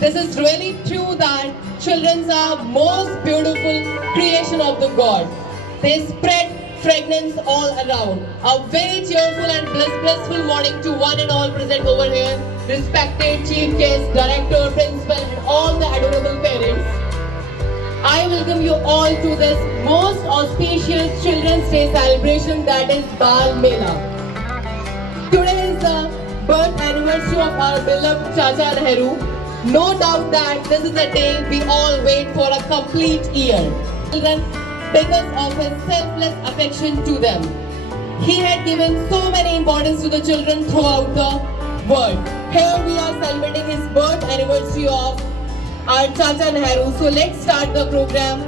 This is really true that children are most beautiful creation of the God. They spread fragrance all around. A very cheerful and blissful morning to one and all present over here. Respected chief guest, director, principal and all the adorable parents. I welcome you all to this most auspicious Children's Day celebration, that is Bal Mela. Today is the birth anniversary of our beloved Chacha Nehru. No doubt that this is a day we all wait for a complete year. Children, because of his selfless affection to them. He had given so many importance to the children throughout the world. Here we are celebrating his birth anniversary of our Chacha Nehru. So let's start the program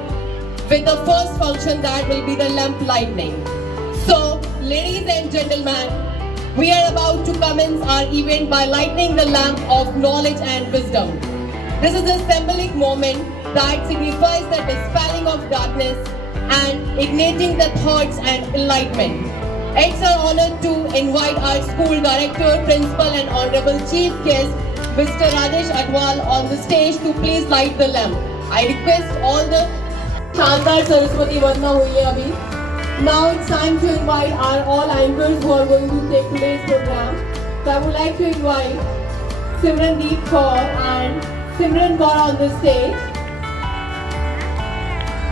with the first function, that will be the lamp lighting. So ladies and gentlemen, we are about to commence our event by lighting the lamp of knowledge and wisdom. This is a symbolic moment that signifies the dispelling of darkness and igniting the thoughts and enlightenment. It's our honor to invite our school director, principal and honorable chief guest, Mr. Rajesh Atwal on the stage to please light the lamp. I request all the Shandar Saraswati Vandana hui hai abhi. Now it's time to invite our all anchors who are going to take today's program. So I would like to invite Simrandeep Kaur and Simran Kaur on the stage.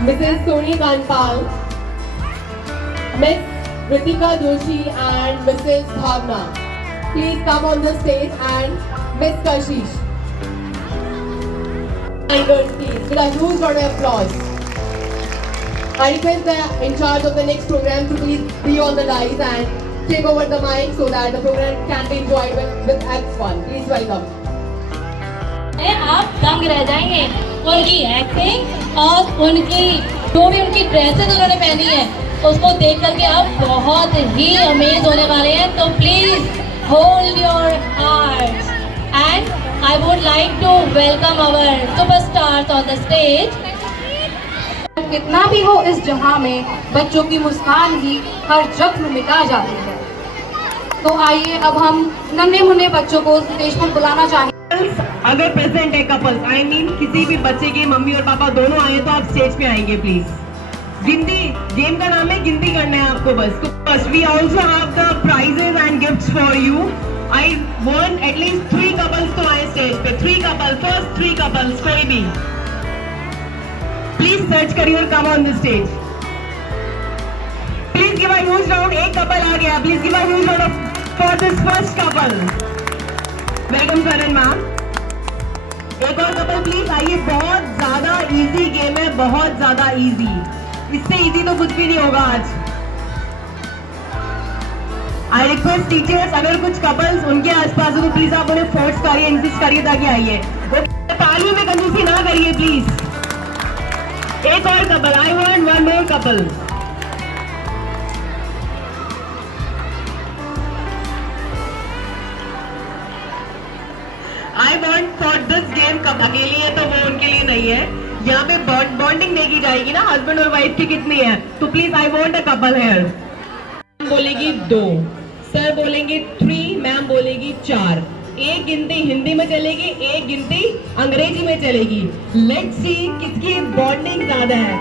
Mrs. Soni Kanpal, Miss Ritika Joshi and Mrs. Bhavna. Please come on the stage, and Miss Kashish. Anchors, please, with a huge round of applause. I request the in charge of the next program to please be on the dais and take over the mic so that the program can be enjoyed with everyone. Please welcome. आप दंग रह जाएंगे उनकी acting और उनकी जो भी उनकी ड्रेसेस उन्होंने पहनी है उसको देख करके आप बहुत ही अमेज होने वाले हैं. तो please hold your hearts and I would like to welcome our superstars on the stage. कितना भी हो इस जहां में, बच्चों की मुस्कान ही हर जख्म मिटा जाती है. तो आइए अब हम नन्हे मुन्ने बच्चों को स्टेज पर बुलाना चाहेंगे. अगर प्रेजेंट है कपल्स, आई मीन किसी भी बच्चे के मम्मी और पापा दोनों आए तो आप स्टेज पे आएंगे प्लीज. गिनती गेम का नाम है, गिनती करना है आपको बस. First we also have the prizes and gifts for you. I want at least 3 couples तो आए स्टेज पे. 3 कपल, फर्स्ट 3 कपल्स, कोई भी प्लीज सर्च करिए और come on the stage. Please give a huge round. एक कपल आ गया, please give a huge round for this first couple. Welcome Karan ma'am. एक और कपल प्लीज आइए. बहुत ज्यादा इजी गेम है, बहुत ज्यादा इजी. इससे इजी तो कुछ भी नहीं होगा आज. आई रिक्वेस्ट टीचर्स, अगर कुछ कपल्स उनके आसपास हो तो प्लीज आप उन्हें फोर्स करिए, इंसिस्ट करिए ताकि आइए. तालियों में कंजूसी ना करिए प्लीज. एक और couple, I want one more couple. I want for this game. कब अकेली है तो वो उनके लिए नहीं है. यहाँ पे बॉन्डिंग देखी जाएगी ना, हस्बैंड और वाइफ की कितनी है. तो please I want a couple here. बोलेगी 2, सर बोलेंगे 3, मैम बोलेगी 4. एक गिनती हिंदी में चलेगी, एक गिनती अंग्रेजी में चलेगी. लेट्स सी किसकी बॉन्डिंग ज्यादा है.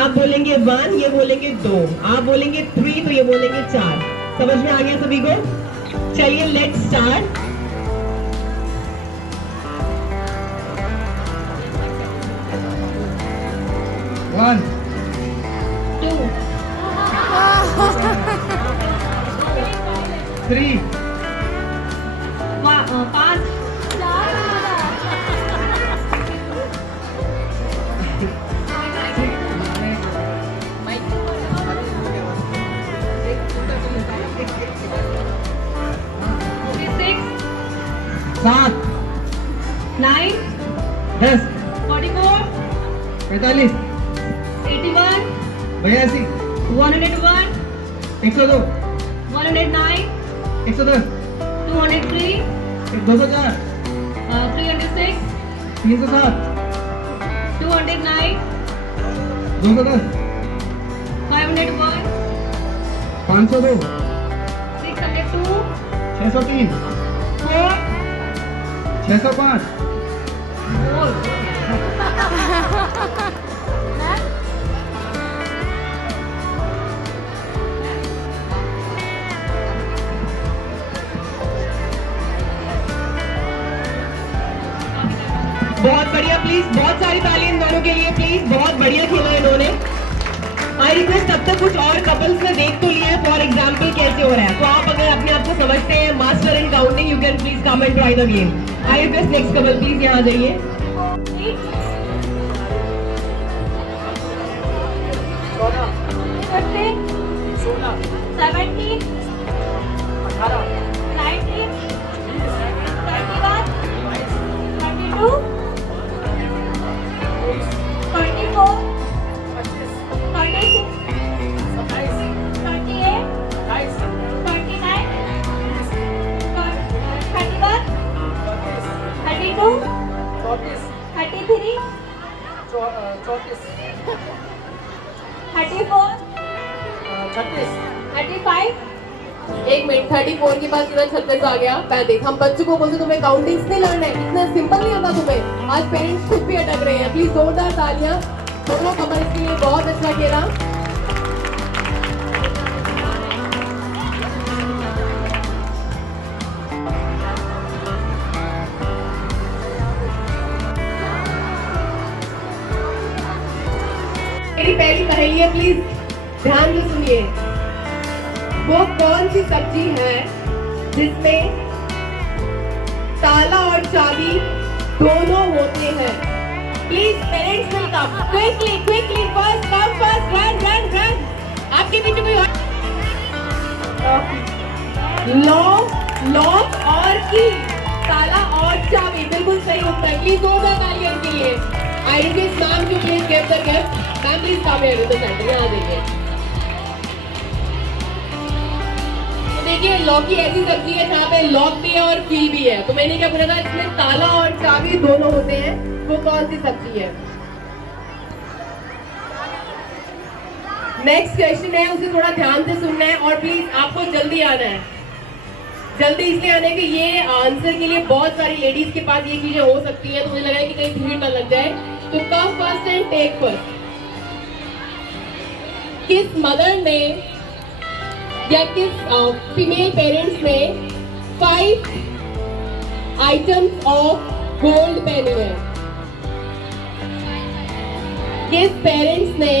आप बोलेंगे 1, ये बोलेंगे 2. आप बोलेंगे 3 तो ये बोलेंगे 4. समझ में आ गया सभी को? चलिए लेट्स स्टार्ट. 1 2 3 5 7 9 10 44 45 81 82 101 102 109 110 203 204 306 307 209 210 501 502 602 603 4 605 बहुत बढ़िया, प्लीज बहुत सारी तालियां इन दोनों के लिए प्लीज, बहुत बढ़िया खेला इन्होंने। आई रिक्वेस्ट तब तक कुछ और कपल्स ने देख तो लिया है फॉर एग्जाम्पल कैसे हो रहा है, तो आप अगर अपने आप को समझते हैं master in counting, you can please come and try the game. I request next couple please यहाँ आ जाइए। एक मिनट, 34 के बाद पूरा 36 आ गया। देख, हम बच्चों को बोलते तुम्हें काउंटिंग्स नहीं लर्न है, इतना सिंपल नहीं होता तुम्हें। आज पेरेंट्स खुद भी अटक रहे हैं। प्लीज जोरदार तालियां दोनों कपल्स के लिए, बहुत अच्छा खेला। मेरी पहली पहेली है, प्लीज ध्यान से सुनिए। वो कौन सी सब्जी है जिसमें ताला और चाबी दोनों होते हैं? Please parents will come quickly quickly, first come first, run run run. आपके पीछे कोई और? लॉक और की, ताला और चाबी, बिल्कुल सही उत्तर। प्लीज जोरदार तालियां के लिए। I request ma'am to please give the gift. Ma'am please come here to the centre, यहाँ देखिए। देखिए, लौकी ऐसी सब्जी है जहाँ पे लॉक भी है और की भी है। तो मैंने क्या बोला था, इसमें ताला और चाबी दोनों होते हैं। वो कौन सी सब्जी है? नेक्स्ट क्वेश्चन है, उसे थोड़ा ध्यान से सुनना है और प्लीज आपको जल्दी आना है। जल्दी इसलिए आना है कि ये आंसर के लिए बहुत सारी लेडीज के पास ये चीजें हो सकती हैं, तो मुझे लगा है कि कहीं भीड़ ना लग जाए। तो come first and take first. किस मदर ने या किस फीमेल पेरेंट्स ने 5 आइटम्स ऑफ गोल्ड पहने हैं? किस पेरेंट्स ने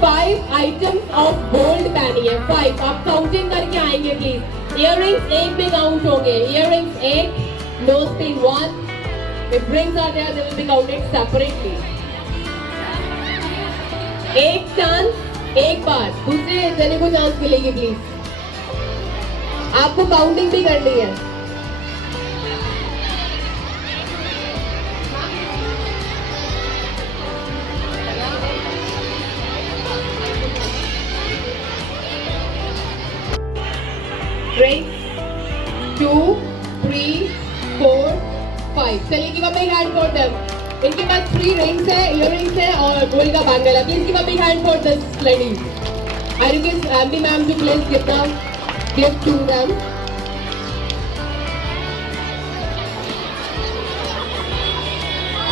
5 आइटम्स ऑफ गोल्ड पहनी है? 5, आप काउंटिंग करके आएंगे प्लीज। इयररिंग्स एक में काउंट होंगे, इयररिंग्स एक, nose pin 1, if rings are there they will be counted separately। एक चांस, एक बार, दूसरे जने को चांस मिलेगी प्लीज। आपको काउंटिंग भी करनी है। Ring 2, 3, 4, 5। चलिए, give a big hand for them। इनके पास 3 रिंग्स है, इयररिंग्स है और गोल्ड का बैंगल है। Please give a big hand for this lady. I request MD ma'am to please give the gift to them.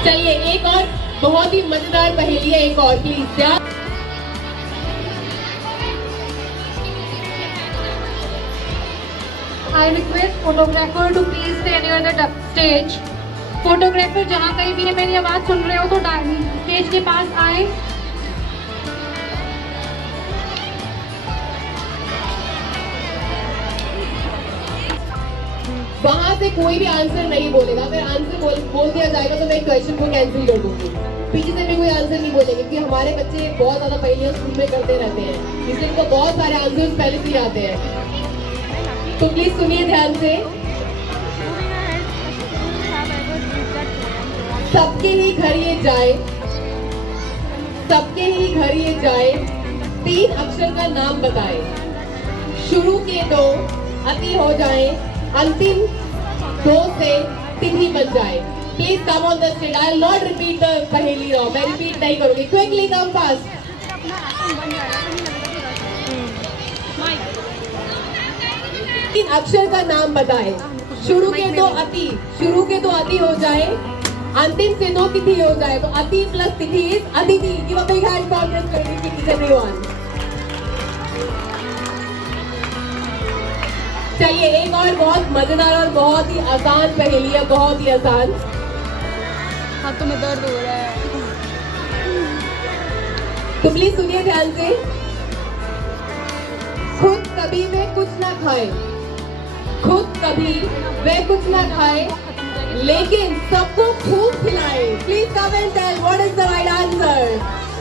चलिए, एक और बहुत ही मजेदार पहेली है, एक और प्लीज ध्यान। I request photographer to please stay near the stage। Photographer जहाँ कहीं भी मेरी आवाज़ सुन रहे हो तो स्टेज के पास आए। वहां से कोई भी आंसर नहीं बोलेगा। अगर आंसर बोल दिया जाएगा तो मैं क्वेश्चन को कैंसिल कर दूंगी। पीछे से भी कोई आंसर नहीं बोलेंगे क्योंकि हमारे बच्चे बहुत ज्यादा पहेलियां स्कूल में करते रहते हैं, इसलिए उनको बहुत सारे आंसर्स पहले से ही आते हैं। तो प्लीज सुनिए ध्यान से। सबके ही घर ये जाए, सबके ही घर ये जाए, 3 अक्षर का नाम बताए। शुरू के 2 अति हो जाए, अंतिम 2 से तिथि बन जाए। Please come on the stage. I will not repeat the पहेली नाउ, मैं रिपीट नहीं करूंगी। Quickly come fast. 3 अक्षर का नाम बताए। शुरू के तो अति हो जाए, अंतिम से दो तिथि हो जाए, तो अति प्लस तिथि इज अतिथि। Give a big hand for this credit everyone. चलिए एक और बहुत मजेदार और बहुत ही आसान पहेली है, बहुत ही आसान। हाथों में दर्द हो रहा है। तो प्लीज सुनिए ध्यान से। खुद कभी वे कुछ ना खाए, खुद कभी वे कुछ ना खाए, लेकिन सबको खूब खिलाए। Please come and tell what is the right answer.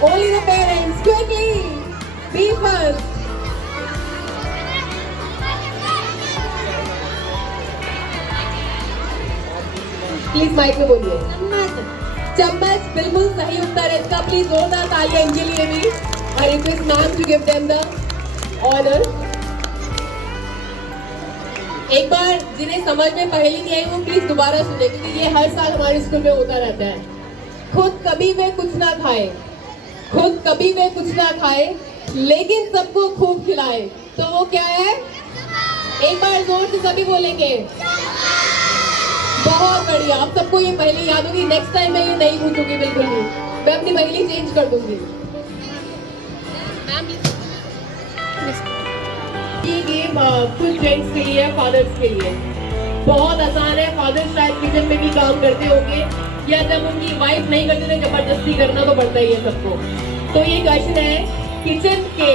Only the parents, quickly be first. Please mic में बोलिए। चम्मच बिल्कुल सही उत्तर है इसका। प्लीज जोरदार तालियां इनके लिए भी। I request ma'am to give them the honour. एक बार जिन्हें समझ में पहेली नहीं आई वो प्लीज दोबारा सुने, क्योंकि ये हर साल हमारे स्कूल में होता रहता है। खुद कभी वे कुछ ना खाए, खुद कभी वे कुछ ना खाए, लेकिन सबको खूब खिलाए, तो वो क्या है? एक बार जोर से सभी बोलेंगे। बहुत बढ़िया, आप सबको ये पहेली याद होगी। नेक्स्ट टाइम मैं ये नहीं पूछूंगी बिल्कुल भी, मैं अपनी पहेली चेंज कर दूंगी। ये गेम कुछ जेंट्स के लिए, फादर्स के लिए बहुत आसान है। फादर शायद किचन में भी काम करते होंगे, या जब उनकी वाइफ नहीं करते थे जबरदस्ती करना तो पड़ता ही है सबको। तो ये क्वेश्चन है, किचन के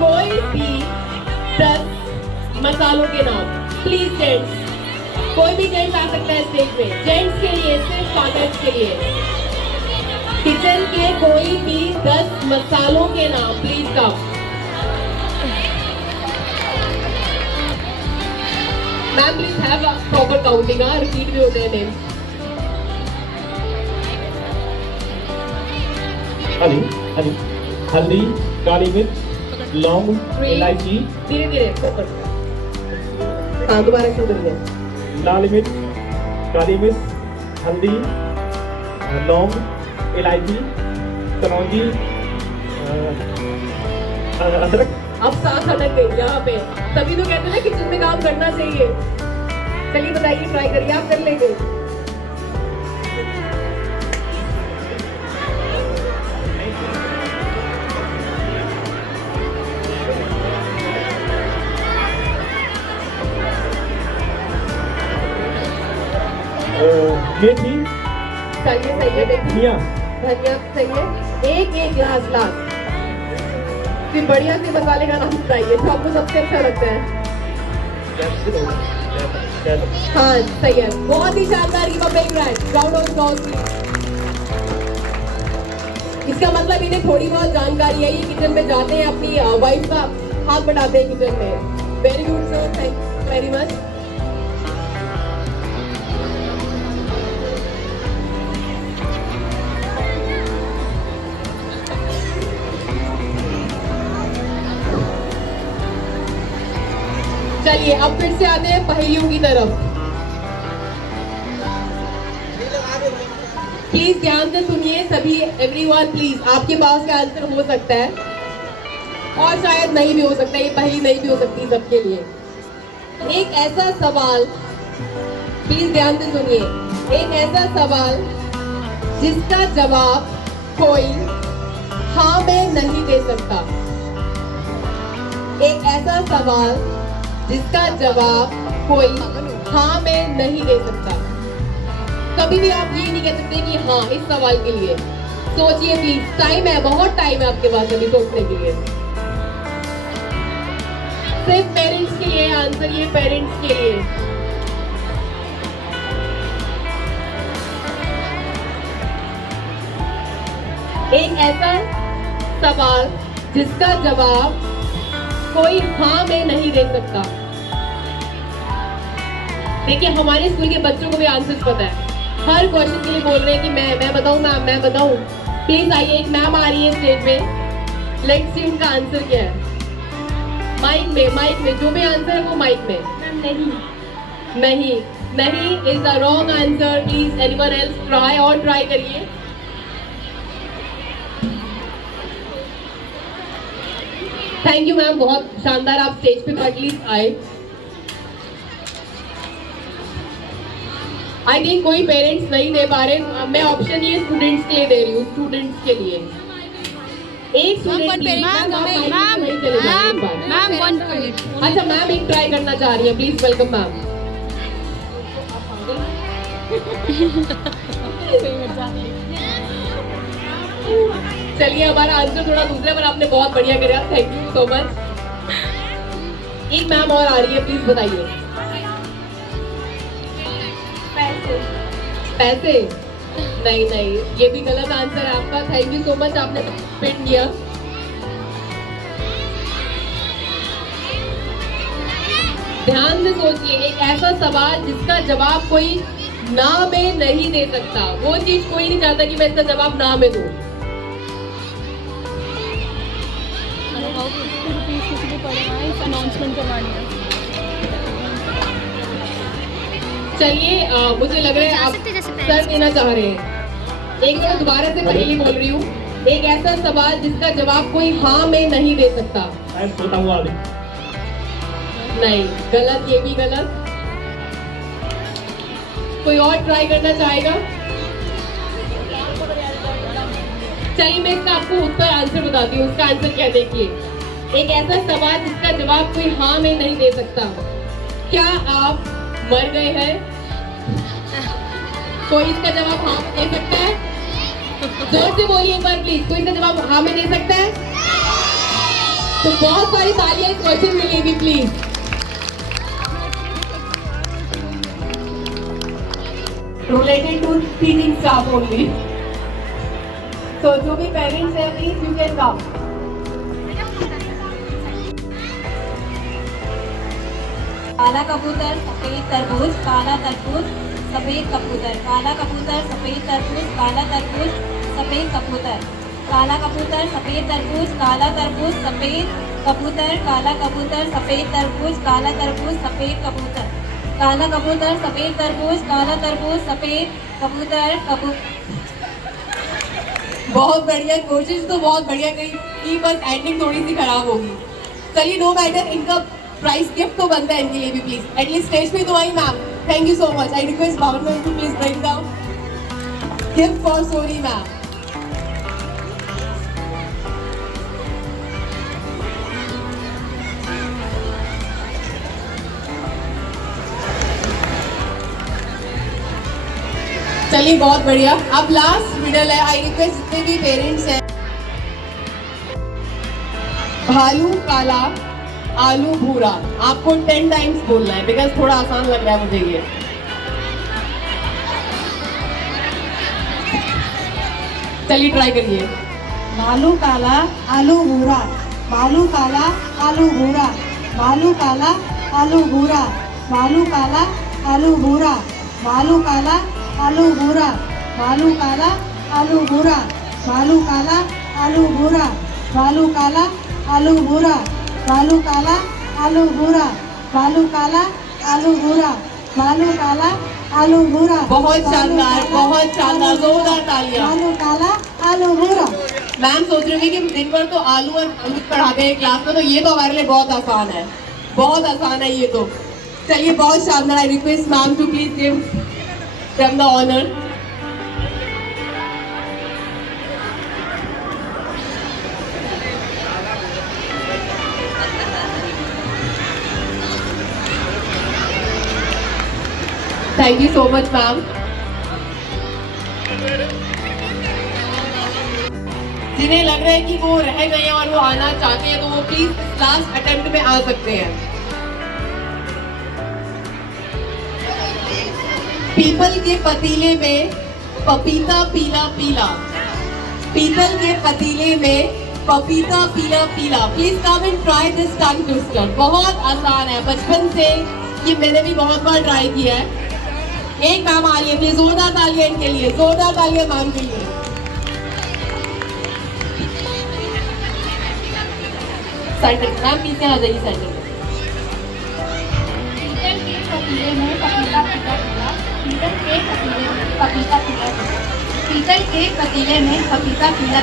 कोई भी 10 मसालों के नाम। प्लीज जेंट्स, कोई भी जेंट्स आ सकता है स्टेज पे। जेंट्स के लिए, सिर्फ फादर्स के लिए। किचन के कोई भी 10 मसालों के नाम। Please come. Ma'am please have a proper counting. Repeat भी होते हैं नेम। हल्दी, काली मिर्च, लौंग, इलायची, धीरे धीरे। हाँ दोबारा शुरू करिए। लाल मिर्च, काली मिर्च, हल्दी, लौंग, इलायची, कलौंजी, अदरक। अब सांस अटक गई यहाँ पे। तभी तो कहते हैं ना किचन में काम करना चाहिए। चलिए बताइए, ट्राई करिए, आप कर लेंगे। मेथी, सही है धनिया, धनिया सही है। एक गिलास लास्ट। फिर बढ़िया से मसाले का नाम बताइए जो आपको सबसे अच्छा लगता है। हाँ सही है, बहुत ही शानदार। Give a big round of applause. इसका मतलब इन्हें थोड़ी बहुत जानकारी है, ये किचन में जाते हैं, अपनी वाइफ का हाथ बढ़ाते हैं किचन में। Very good sir, thank you very much. चलिए अब फिर से आते हैं पहेलियों की तरफ। प्लीज ध्यान से सुनिए सभी, एवरीवन प्लीज। आपके पास का आंसर हो सकता है और शायद नहीं भी हो सकता, ये पहेली नहीं भी हो सकती सबके लिए। एक ऐसा सवाल, प्लीज ध्यान से सुनिए, एक ऐसा सवाल जिसका जवाब कोई हाँ में नहीं दे सकता। एक ऐसा सवाल जिसका जवाब कोई हाँ में नहीं दे सकता। कभी भी आप ये नहीं कह सकते कि हाँ इस सवाल के लिए। सोचिए प्लीज, टाइम है, बहुत टाइम है आपके पास अभी सोचने के लिए। सिर्फ पेरेंट्स के लिए आंसर, ये पेरेंट्स के लिए। एक ऐसा सवाल जिसका जवाब कोई हाँ में नहीं दे सकता। देखिए हमारे स्कूल के बच्चों को भी आंसर पता है, हर क्वेश्चन के लिए बोल रहे हैं कि मैं बताऊं मैम, मैं बताऊं। प्लीज आइए, एक मैम आ रही है स्टेज पे, लेट्स सी उनका आंसर क्या है। माइक में जो भी आंसर है वो माइक में। नहीं is the wrong answer. Please anyone else try, और ट्राई करिए। थैंक यू मैम, बहुत शानदार, आप स्टेज पे प्लीज आए। आई थिंक कोई पेरेंट्स नहीं दे पा रहे, मैं ऑप्शन ये स्टूडेंट्स के लिए दे रही हूँ, स्टूडेंट्स के लिए एक स्टूडेंट अच्छा मैम एक ट्राई करना चाह रही है, प्लीज वेलकम मैम। चलिए हमारा आंसर थोड़ा दूसरे पर आपने बहुत बढ़िया कराया, थैंक यू सो मच। एक मैम और आ रही है, प्लीज बताइए। पैसे नहीं नहीं, ये भी गलत आंसर है आपका, थैंक यू सो मच, आपने पिन किया। ध्यान से सोचिए, एक ऐसा सवाल जिसका जवाब कोई ना में नहीं दे सकता, वो चीज कोई नहीं चाहता कि मैं इसका जवाब ना में दूं। चलिए मुझे लग रहा है आप सर देना चाह रहे हैं। एक बार दोबारा से पहले बोल रही हूँ, एक ऐसा सवाल जिसका जवाब कोई हाँ में नहीं दे सकता। नहीं, गलत, ये भी गलत। कोई और ट्राई करना चाहेगा? चलिए मैं इसका आपको उत्तर आंसर बताती हूँ, उसका आंसर क्या देखिए। एक ऐसा सवाल जिसका जवाब कोई हाँ में नहीं दे सकता। क्या आप मर गए हैं? कोई इसका जवाब हाँ में दे सकता है? जोर से बोलिए एक बार प्लीज, कोई इसका जवाब हाँ में दे सकता है? तो बहुत सारी तालियां इस क्वेश्चन मिलेगी please. Related to teaching staff only. So जो भी parents हैं, please you can come. काला कबूतर सफेद तरबूज, काला तरबूज सफेद कबूतर, काला कबूतर सफेद तरबूज, काला तरबूज सफेद कबूतर, काला कबूतर सफेद तरबूज, काला तरबूज सफेद कबूतर, काला कबूतर सफेद तरबूज, काला तरबूज सफेद कबूतर, काला कबूतर सफेद तरबूज, काला तरबूज सफेद कबूतर बहुत बढ़िया, कोशिश तो बहुत बढ़िया की, बस एंडिंग थोड़ी सी खराब होगी। चलिए नो मैटर, इनका प्राइस गिफ्ट तो बनता है इनके लिए भी, प्लीज एटलीस्ट स्टेज पे तो आई ma'am. Thank you so much. I request Bhavana ma'am to please break down gift for Soni ma'am. चलिए बहुत बढ़िया। अब लास्ट मिडल है, आई रिक्वेस्ट जितने भी पेरेंट्स हैं, भालू काला आलू भूरा, आपको 10 टाइम्स बोलना है, बिकॉज थोड़ा आसान लग रहा है मुझे ये। चलिए ट्राई करिए। भालू काला आलू भूरा, भालू काला आलू भूरा, भालू काला आलू भूरा, भालू काला आलू भूरा, भालू काला आलू भूरा, भालू काला आलू भूरा, भालू काला आलू भूरा, भालू काला आलू भूरा, भालू काला आलू भूरा, भालू काला आलू भूरा, भालू काला आलू भूरा। बहुत शानदार, बहुत शानदार, जोरदार तालियां। भालू काला आलू भूरा। मैम सोच रही होगी कि दिन भर तो आलू और अमरूद पढ़ाते हैं क्लास में, तो ये तो हमारे लिए बहुत आसान है, बहुत आसान है ये तो। चलिए बहुत शानदार। I request ma'am to please give them the honor. Thank you so much, ma'am. जिन्हें लग रहा है कि वो रह गए हैं और वो आना चाहते हैं, तो वो प्लीज लास्ट अटेम्प्ट में आ सकते हैं। पीपल के पतीले में पपीता पीला पीला, पीतल के पतीले में पपीता पीला पीला। Please come and try this tongue twister. बहुत आसान है, बचपन से ये मैंने भी बहुत बार ट्राई किया है। एक मैम आ रही है, प्लीज जोरदार तालियां इनके लिए, जोरदार तालियां मैम के लिए। सेंटर मैम पीछे आ जाइए, सेंटर। पीतल के पतीले में पपीता पीला पीला, पीतल के पतीले में पपीता पीला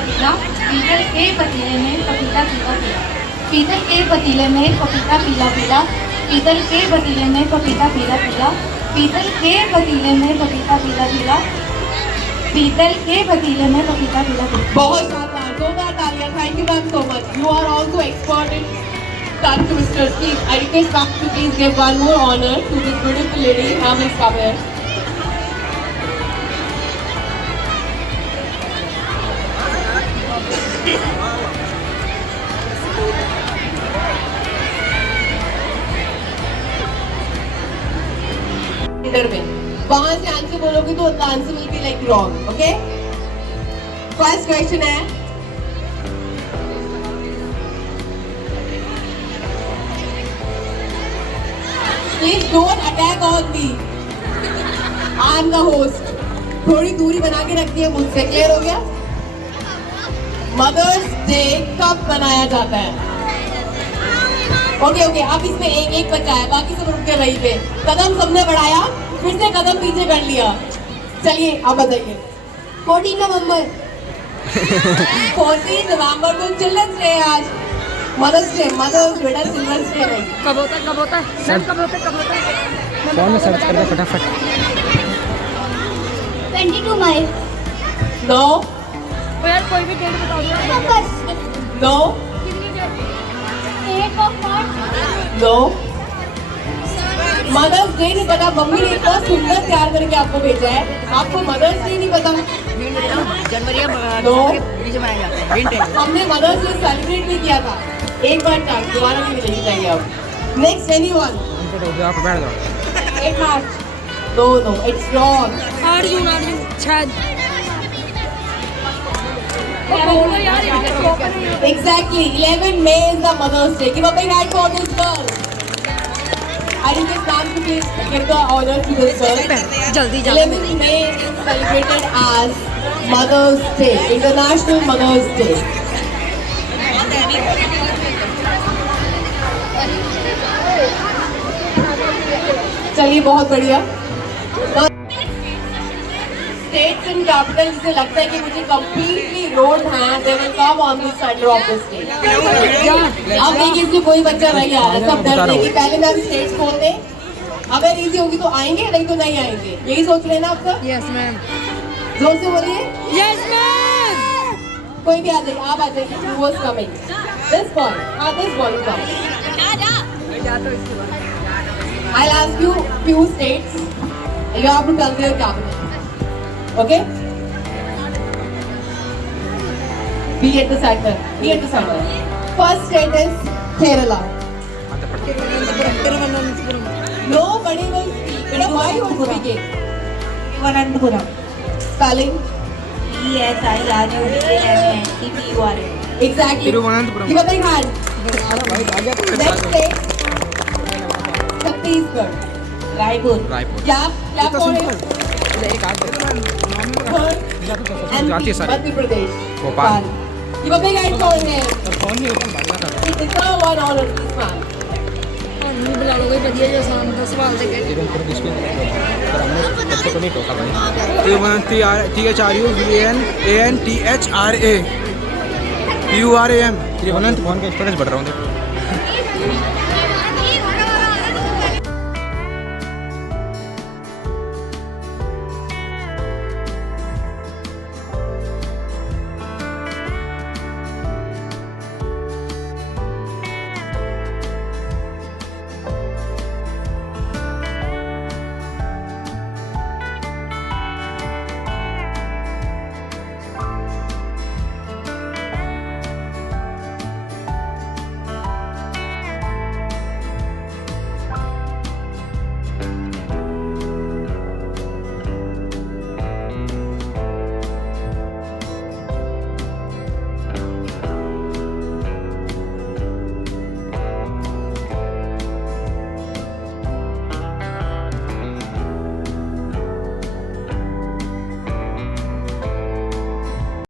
पीला, पीतल के पतीले में पपीता पीला पीला, पीतल के पतीले में पपीता पीला पीला, पीतल के पतीले में पपीता पीला पीला, पीतल के पतीले में पपीता पीला पीला, पीतल के पतीले में पपीता पीला पीला। बहुत शानदार, जोरदार तालियां। Thank you ma'am so much. You are also expert in tongue twisters. Please, I request ma'am to please give one more honor to this beautiful lady. Ma'am, please come here. में वहां से आंसर बोलोगे तो the answer will be like wrong. Okay? First question है, please don't attack on me. I am the host. थोड़ी दूरी बना के रखती है मुझसे, क्लियर हो गया? मदर्स डे कब मनाया जाता है? ओके, अब इसमें एक बचा है, बाकी सब रुक के रही थे। कदम सबने बढ़ाया, फिर से कदम पीछे कर लिया। चलिए आप बताइए। 14 नवंबर। 14 नवंबर को चिल्ड्रंस डे है आज। मदर्स डे, मदर्स बेटा चिल्ड्रंस डे नहीं। कब होता है सर, कब होता है? फोन में सर्च कर दे फटाफट। 22 मई। नो यार कोई भी डेट बता दो। No 8 of March। No mother's day नहीं पता। मम्मी ने इतना सुंदर तैयार करके आपको भेजा है, आपको मदर्स डे नहीं पता? नो, हमने मदर्स डे सेलिब्रेट नहीं किया था। एक बार चांस दोबारा नहीं मिलेगी, चाहिए अब। Next anyone? 8 March. No, it's wrong. 8 June शायद। Exactly, 11 May is the Mother's Day. Give a big hand for this girl. I request ma'am to please give the honor to this girl. जल्दी 11th May is celebrated as Mother's Day, International Mother's Day. चलिए बहुत बढ़िया। States and capital जिसे लगता है कि मुझे completely road है, they will come on this centre of the state. अब देखिए इसमें कोई बच्चा नहीं आ रहा, सब डर रहे कि पहले मैम स्टेट्स खोल दें, अगर इजी होगी तो आएंगे, नहीं तो नहीं आएंगे। यही सोच रहे हैं ना आप सब? Yes ma'am. जोर से बोलिए। Yes ma'am. कोई भी आ जाइए, आप आ जाइए। Who was coming? This boy. This boy will come. I'll ask you few states. You have to tell their capital. Okay? Be at the center. Be at the center. First state is Kerala. Nobody will speak. But why you are speaking? Thiruvananthapuram. Spelling? ESIRUDAMANTPURA। Exactly. Thiruvananthapuram. Give a big hand. Next state. Chhattisgarh. Raipur. Clap for it. Third. MP. Madhya Pradesh. Bhopal. Give a big hand for him. He deserves one honor, please, ma'am. नहीं बुला लो कोई बढ़िया जो आसान का सवाल दे के। THRUVNANTHRA PURAM। Thiruvananthapuram का स्टूडेंट बढ़ रहा हूँ।